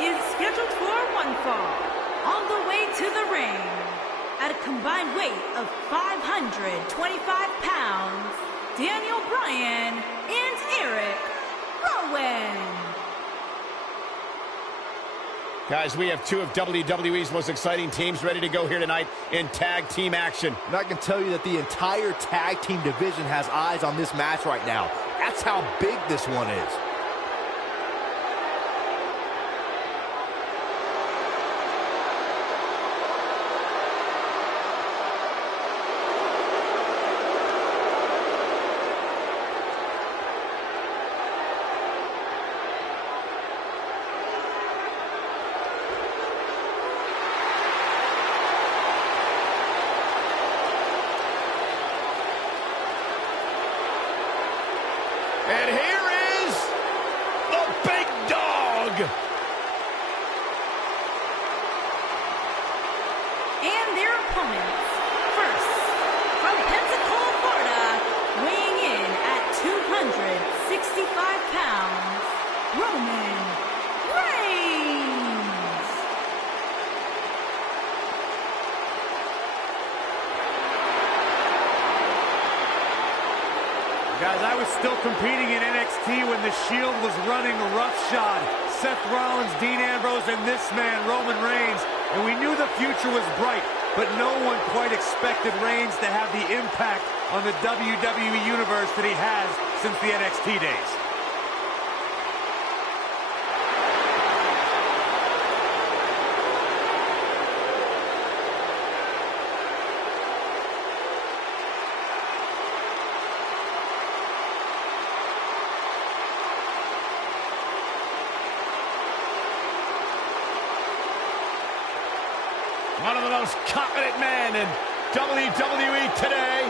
is scheduled for one fall. On the way to the ring, at a combined weight of 525 pounds, Daniel Bryan and Erick Rowan. Guys, we have two of WWE's most exciting teams ready to go here tonight in tag team action. And I can tell you that the entire tag team division has eyes on this match right now. That's how big this one is. And here is the big dog. And their opponents, first, from Pensacola, Florida, weighing in at 265 pounds, Roman Reigns. Guys, I was still competing in NXT when the Shield was running roughshod. Seth Rollins, Dean Ambrose, and this man, Roman Reigns. And we knew the future was bright, but no one quite expected Reigns to have the impact on the WWE Universe that he has since the NXT days. One of the most confident men in WWE today.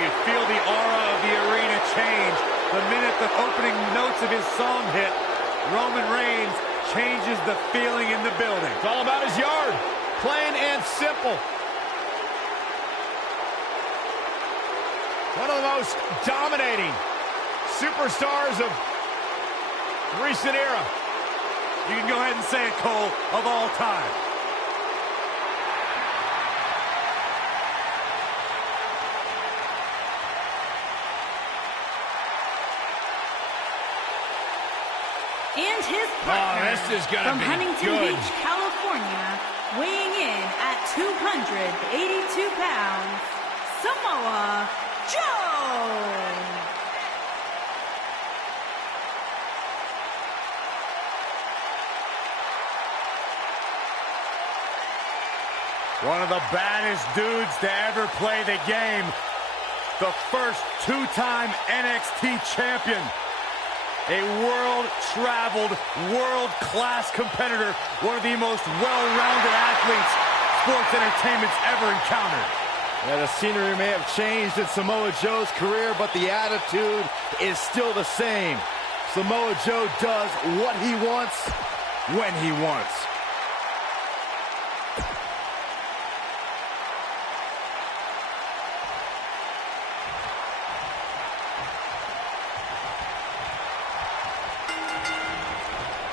You feel the aura of the arena change. The minute the opening notes of his song hit, Roman Reigns changes the feeling in the building. It's all about his yard. Plain and simple. One of the most dominating superstars of recent era. You can go ahead and say it, Cole, of all time. And his partner, this is gonna from be Huntington good. Beach, California, weighing in at 282 pounds, Samoa Joe. One of the baddest dudes to ever play the game. The first two-time NXT champion. A world-traveled, world-class competitor. One of the most well-rounded athletes sports entertainment's ever encountered. Yeah, the scenery may have changed in Samoa Joe's career, but the attitude is still the same. Samoa Joe does what he wants, when he wants.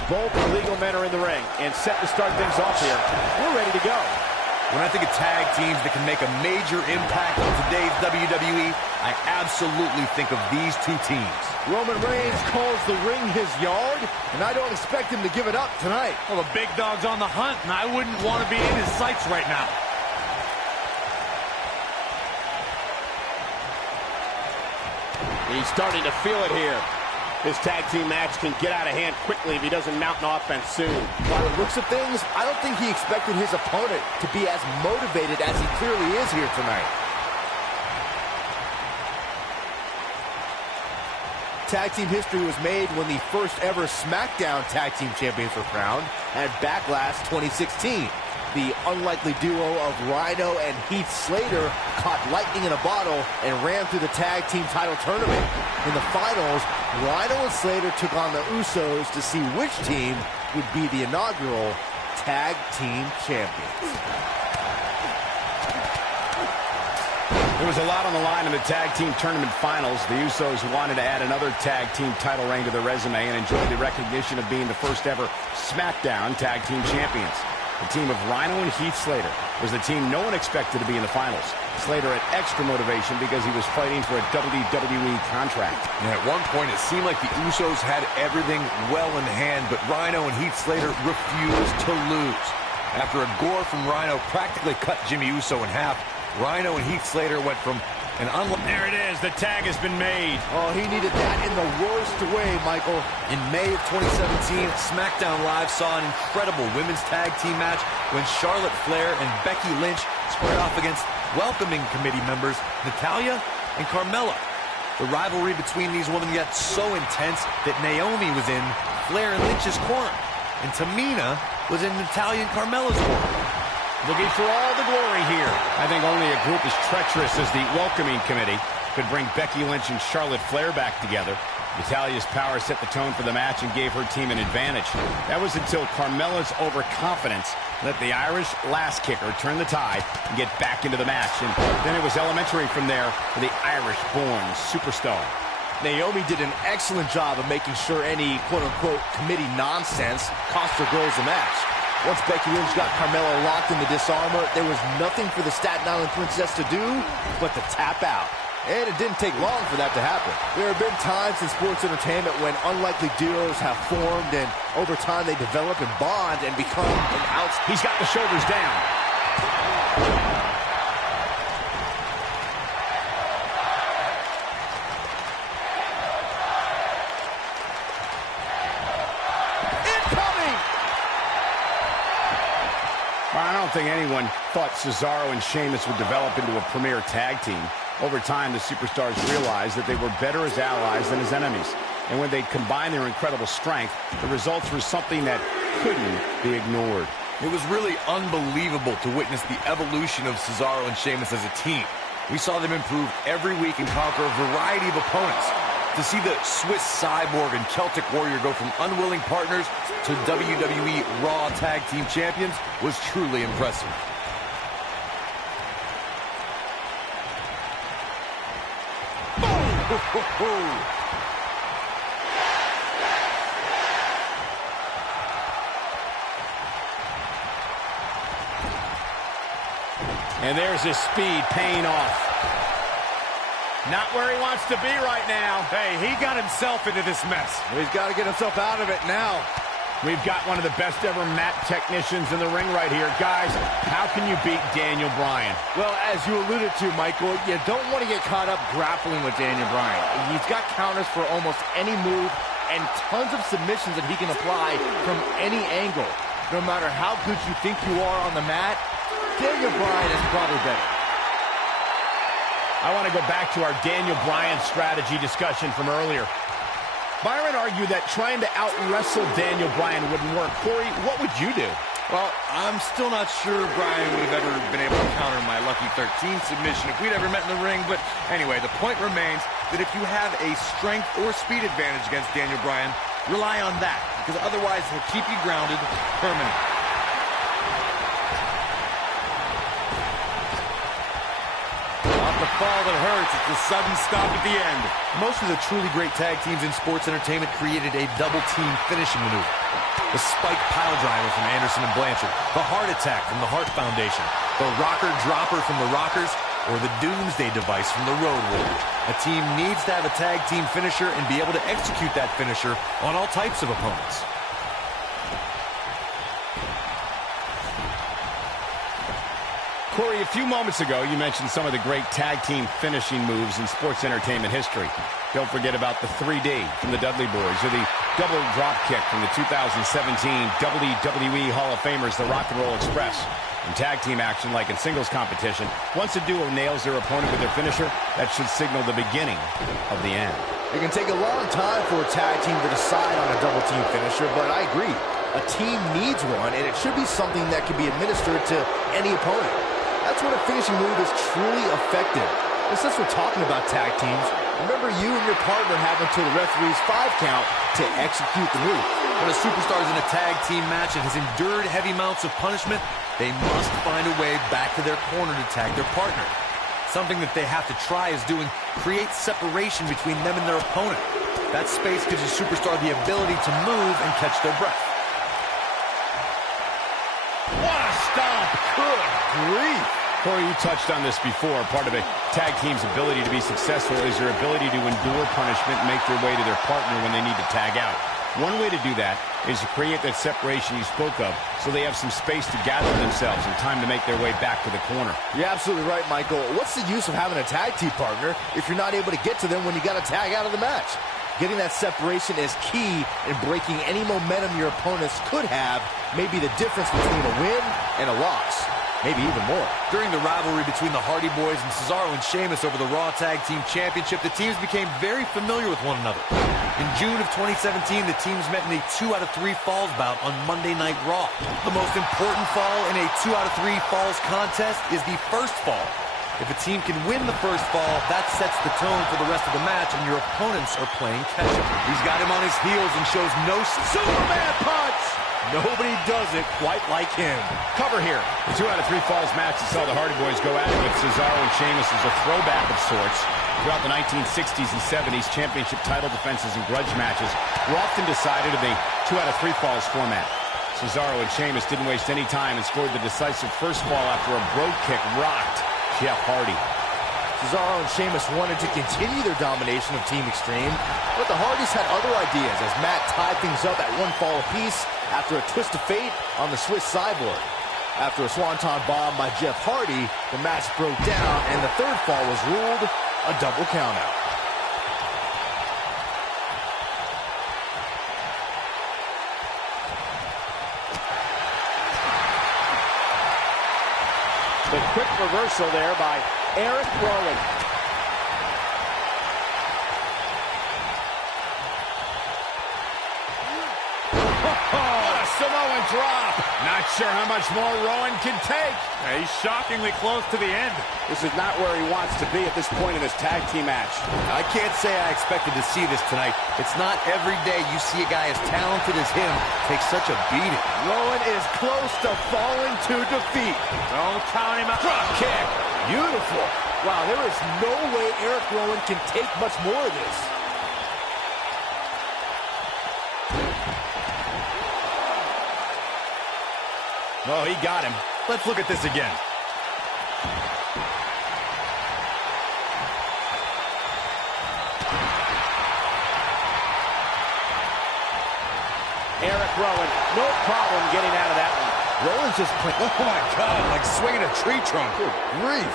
Both legal men are in the ring and set to start things off here. We're ready to go. When I think of tag teams that can make a major impact on today's WWE, I absolutely think of these two teams. Roman Reigns calls the ring his yard, and I don't expect him to give it up tonight. Well, the big dog's on the hunt, and I wouldn't want to be in his sights right now. He's starting to feel it here. This tag team match can get out of hand quickly if he doesn't mount an offense soon. By the looks of things, I don't think he expected his opponent to be as motivated as he clearly is here tonight. Tag team history was made when the first ever SmackDown Tag Team Champions were crowned at Backlash 2016. The unlikely duo of Rhino and Heath Slater caught lightning in a bottle and ran through the tag team title tournament. In the finals, Rhino and Slater took on the Usos to see which team would be the inaugural tag team champions. There was a lot on the line in the tag team tournament finals. The Usos wanted to add another tag team title reign to their resume and enjoy the recognition of being the first ever SmackDown tag team champions. The team of Rhino and Heath Slater was the team no one expected to be in the finals. Slater had extra motivation because he was fighting for a WWE contract. And at one point, it seemed like the Usos had everything well in hand, but Rhino and Heath Slater refused to lose. After a gore from Rhino practically cut Jimmy Uso in half, Rhino and Heath Slater went from an There it is. The tag has been made. Oh, he needed that in the worst way, Michael. In May of 2017, SmackDown Live saw an incredible women's tag team match when Charlotte Flair and Becky Lynch squared off against welcoming committee members Natalya and Carmella. The rivalry between these women got so intense that Naomi was in Flair and Lynch's corner, and Tamina was in Natalya and Carmella's corner. Looking for all the glory here. I think only a group as treacherous as the welcoming committee could bring Becky Lynch and Charlotte Flair back together. Natalya's power set the tone for the match and gave her team an advantage. That was until Carmella's overconfidence let the Irish last kicker turn the tide and get back into the match. And then it was elementary from there for the Irish-born superstar. Naomi did an excellent job of making sure any quote-unquote committee nonsense cost her girls the match. Once Becky Lynch got Carmella locked in the disarmor, there was nothing for the Staten Island Princess to do but to tap out. And it didn't take long for that to happen. There have been times in sports entertainment when unlikely duos have formed, and over time they develop and bond and become an outsider. He's got the shoulders down. I don't think anyone thought Cesaro and Sheamus would develop into a premier tag team. Over time, the superstars realized that they were better as allies than as enemies. And when they combined their incredible strength, the results were something that couldn't be ignored. It was really unbelievable to witness the evolution of Cesaro and Sheamus as a team. We saw them improve every week and conquer a variety of opponents. To see the Swiss Cyborg and Celtic Warrior go from unwilling partners to WWE Raw Tag Team Champions was truly impressive. And there's his speed paying off. Not where he wants to be right now. Hey, he got himself into this mess. He's got to get himself out of it now. We've got one of the best ever mat technicians in the ring right here. Guys, how can you beat Daniel Bryan? Well, as you alluded to, Michael, you don't want to get caught up grappling with Daniel Bryan. He's got counters for almost any move and tons of submissions that he can apply from any angle. No matter how good you think you are on the mat, Daniel Bryan is probably better. I want to go back to our Daniel Bryan strategy discussion from earlier. Byron argued that trying to out-wrestle Daniel Bryan wouldn't work. Corey, what would you do? Well, I'm still not sure Bryan would have ever been able to counter my Lucky 13 submission if we'd ever met in the ring. But anyway, the point remains that if you have a strength or speed advantage against Daniel Bryan, rely on that, because otherwise he'll keep you grounded permanently. The fall that hurts, it's the sudden stop at the end. Most of the truly great tag teams in sports entertainment created a double-team finishing maneuver. The spike pile driver from Anderson and Blanchard, the heart attack from the Hart Foundation, the rocker dropper from the Rockers, or the Doomsday device from the Road Warriors. A team needs to have a tag team finisher and be able to execute that finisher on all types of opponents. Corey, a few moments ago, you mentioned some of the great tag team finishing moves in sports entertainment history. Don't forget about the 3D from the Dudley Boys, or the double drop kick from the 2017 WWE Hall of Famers, the Rock and Roll Express. In tag team action, like in singles competition, once a duo nails their opponent with their finisher, that should signal the beginning of the end. It can take a long time for a tag team to decide on a double team finisher, but I agree. A team needs one, and it should be something that can be administered to any opponent. That's when a finishing move is truly effective. And since we're talking about tag teams, remember you and your partner have until the referee's 5 count to execute the move. When a superstar is in a tag team match and has endured heavy amounts of punishment, they must find a way back to their corner to tag their partner. Something that they have to try is create separation between them and their opponent. That space gives a superstar the ability to move and catch their breath. What a stomp! Good grief! Corey, you touched on this before. Part of a tag team's ability to be successful is their ability to endure punishment and make their way to their partner when they need to tag out. One way to do that is to create that separation you spoke of so they have some space to gather themselves and time to make their way back to the corner. You're absolutely right, Michael. What's the use of having a tag team partner if you're not able to get to them when you got to tag out of the match? Getting that separation is key in breaking any momentum your opponents could have, maybe the difference between a win and a loss. Maybe even more. During the rivalry between the Hardy Boys and Cesaro and Sheamus over the Raw Tag Team Championship, the teams became very familiar with one another. In June of 2017, the teams met in a 2 out of 3 falls bout on Monday Night Raw. The most important fall in a 2 out of 3 falls contest is the first fall. If a team can win the first fall, that sets the tone for the rest of the match, and your opponents are playing catch-up. He's got him on his heels and shows no Superman punch! Nobody does it quite like him. Cover here. The 2 out of 3 falls match that saw the Hardy Boys go at it with Cesaro and Sheamus as a throwback of sorts. Throughout the 1960s and 70s, championship title defenses and grudge matches were often decided in the 2 out of 3 falls format. Cesaro and Sheamus didn't waste any time and scored the decisive first fall after a brogue kick rocked Jeff Hardy. Cesaro and Sheamus wanted to continue their domination of Team Extreme, but the Hardys had other ideas as Matt tied things up at 1 fall apiece after a twist of fate on the Swiss Cyborg. After a swanton bomb by Jeff Hardy, the match broke down and the 3rd fall was ruled a double countout. The quick reversal there by Erick Rowan. Samoan drop. Not sure how much more Rowan can take. Yeah, he's shockingly close to the end. This is not where he wants to be at this point in his tag team match. I can't say I expected to see this tonight. It's not every day you see a guy as talented as him take such a beating. Rowan is close to falling to defeat. Don't count him out. Drop kick. Beautiful. Wow, there is no way Erick Rowan can take much more of this. Oh, he got him. Let's look at this again. Erick Rowan, no problem getting out of that one. Rowan's just playing. Oh, my God, like swinging a tree trunk. Good grief.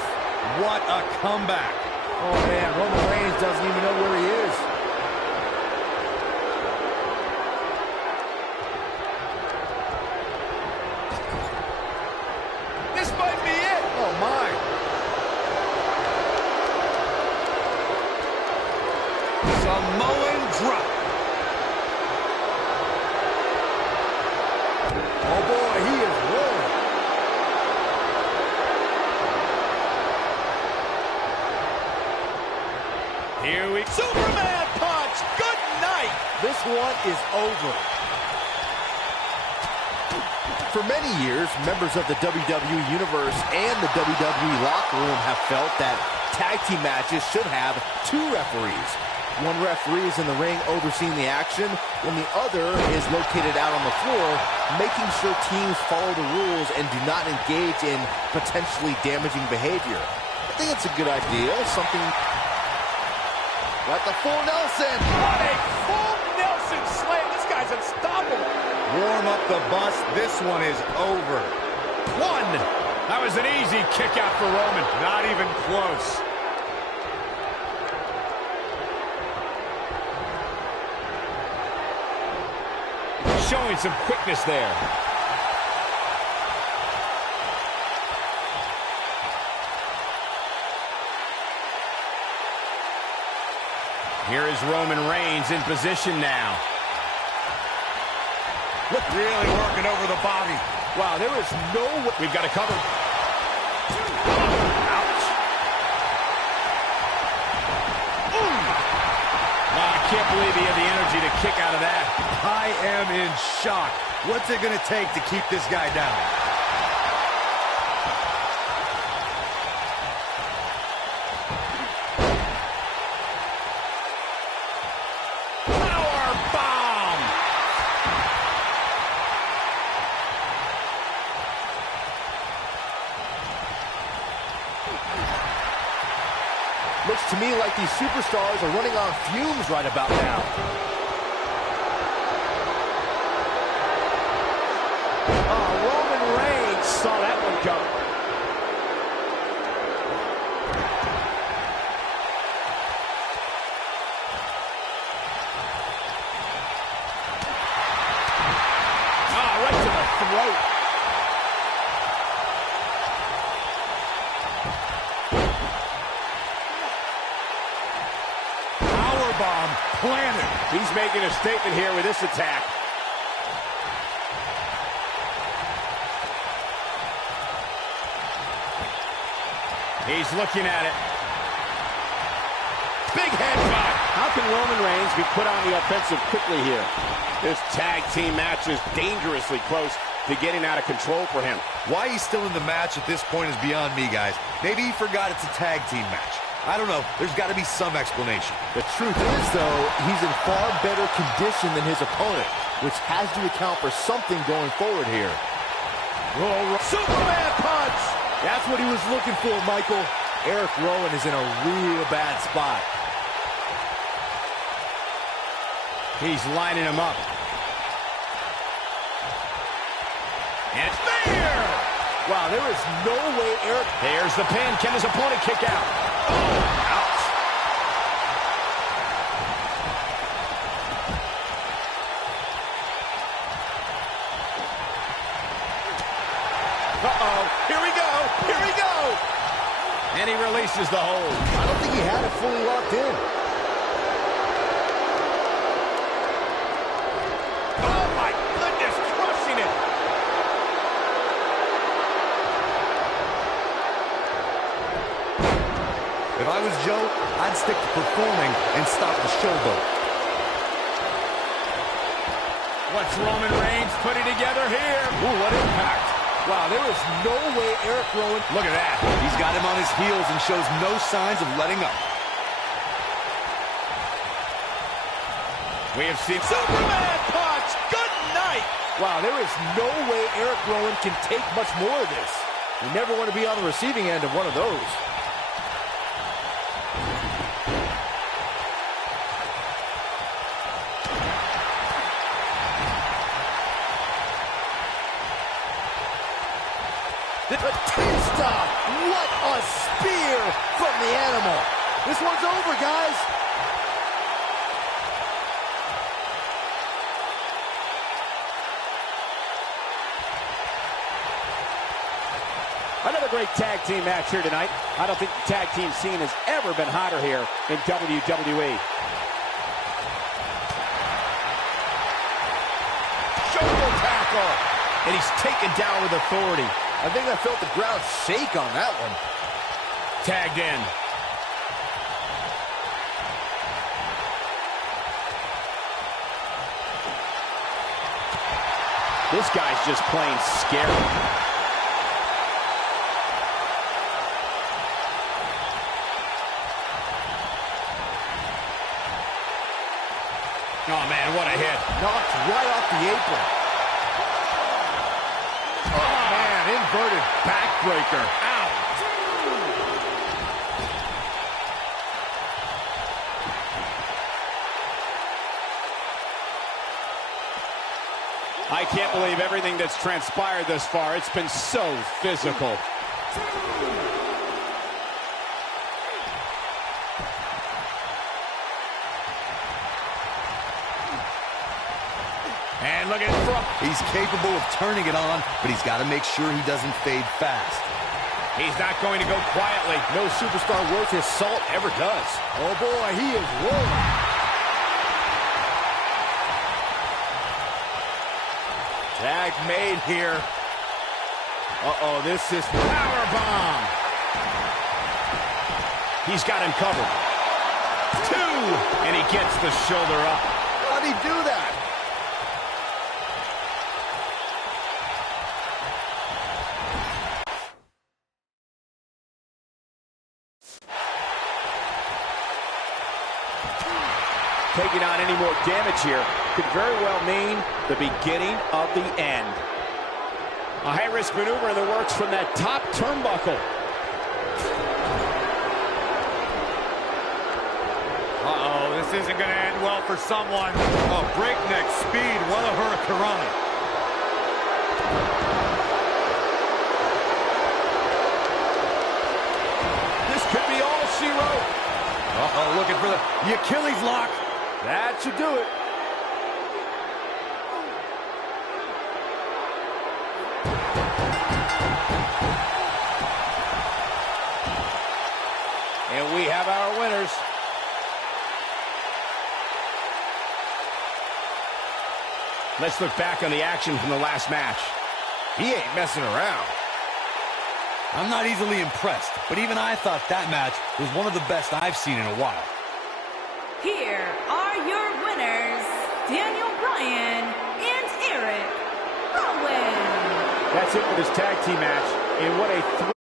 What a comeback. Oh, man, Roman Reigns doesn't even know where he is. This might be it. Oh, my. Samoan drop. Oh, boy, he is rolling. Here we Superman punch. Good night. This one is over. For many years, members of the WWE Universe and the WWE locker room have felt that tag team matches should have 2 referees. One referee is in the ring overseeing the action, when the other is located out on the floor, making sure teams follow the rules and do not engage in potentially damaging behavior. I think it's a good idea, something like the full Nelson. What a full Nelson slam. This guy's unstoppable. Warm up the bus. This one is over. 1. That was an easy kick out for Roman. Not even close. Showing some quickness there. Here is Roman Reigns in position now. Really working over the body. Wow, there is no way. We've got a cover. Ouch. Wow, I can't believe he had the energy to kick out of that. I am in shock. What's it going to take to keep this guy down? to me like these superstars are running on fumes right about now. Oh, Roman Reigns saw that one coming. Right to the throat. Powerbomb planted. He's making a statement here with this attack. He's looking at it. Big headbutt. How can Roman Reigns be put on the offensive quickly here? This tag team match is dangerously close to getting out of control for him. Why he's still in the match at this point is beyond me, guys. Maybe he forgot it's a tag team match. I don't know. There's got to be some explanation. The truth is, though, he's in far better condition than his opponent, which has to account for something going forward here. Superman punch! That's what he was looking for, Michael. Erick Rowan is in a real bad spot. He's lining him up. And it's there! Wow, there is no way Erick... There's the pin. Can his opponent kick out? Oh, ouch. Uh-oh. Here we go. Here we go. And he releases the hold. I don't think he had it fully locked in. Oh, my goodness. Crushing it. If I was Joe, I'd stick to performing and stop the showboat. What's Roman Reigns putting together here? Ooh, what impact. Wow, there is no way Erick Rowan... Look at that. He's got him on his heels and shows no signs of letting up. We have seen... Superman punch. Good night. Wow, there is no way Erick Rowan can take much more of this. You never want to be on the receiving end of one of those. Batista! What a spear from the animal! This one's over, guys! Another great tag team match here tonight. I don't think the tag team scene has ever been hotter here in WWE. Shoulder tackle! And he's taken down with authority. I think I felt the ground shake on that one. Tagged in. This guy's just plain scary. Oh, man, what a hit. Knocked right off the apron. Oh, man, inverted backbreaker. Ow. I can't believe everything that's transpired thus far. It's been so physical. And look at it from. He's capable of turning it on, but he's got to make sure he doesn't fade fast. He's not going to go quietly. No superstar worth his salt ever does. Oh, boy, he is rolling. Tag made here. Uh-oh, this is powerbomb. He's got him covered. 2, and he gets the shoulder up. How'd he do that? Taking on any more damage here could very well mean the beginning of the end. A high-risk maneuver in the works from that top turnbuckle. This isn't going to end well for someone. Oh, breakneck speed. What a hurricanrana. This could be all she wrote. Uh-oh, looking for the Achilles lock. That should do it. And we have our winners. Let's look back on the action from the last match. He ain't messing around. I'm not easily impressed, but even I thought that match was one of the best I've seen in a while. Here are your winners, Daniel Bryan and Erick Rowan. That's it for this tag team match. And what a